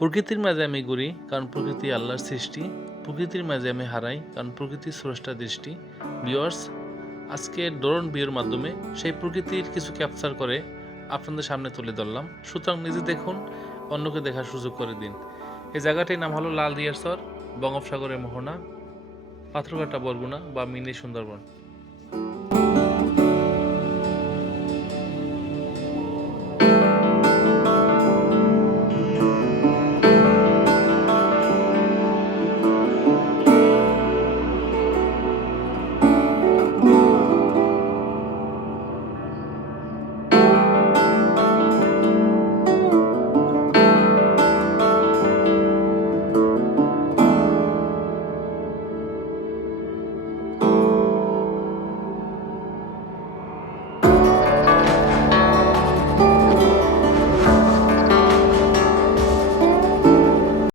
প্রকৃতির মাঝে আমি ঘুরি, কারণ প্রকৃতি আল্লাহর সৃষ্টি। প্রকৃতির মাঝে আমি হারাই, কারণ প্রকৃতির স্রষ্টা দৃষ্টি। ভিওয়ার্স আজকে ড্রোন ভিউর মাধ্যমে সেই প্রকৃতির কিছু ক্যাপচার করে আপনাদের সামনে তুলে ধরলাম। সুতরাং নিজে দেখুন, অন্যকে দেখার সুযোগ করে দিন। এই জায়গাটির নাম হলো লাল দিয়ারসর বঙ্গোপসাগরের মোহনা, পাথরঘাটা বরগুনা বা মিনি সুন্দরবন।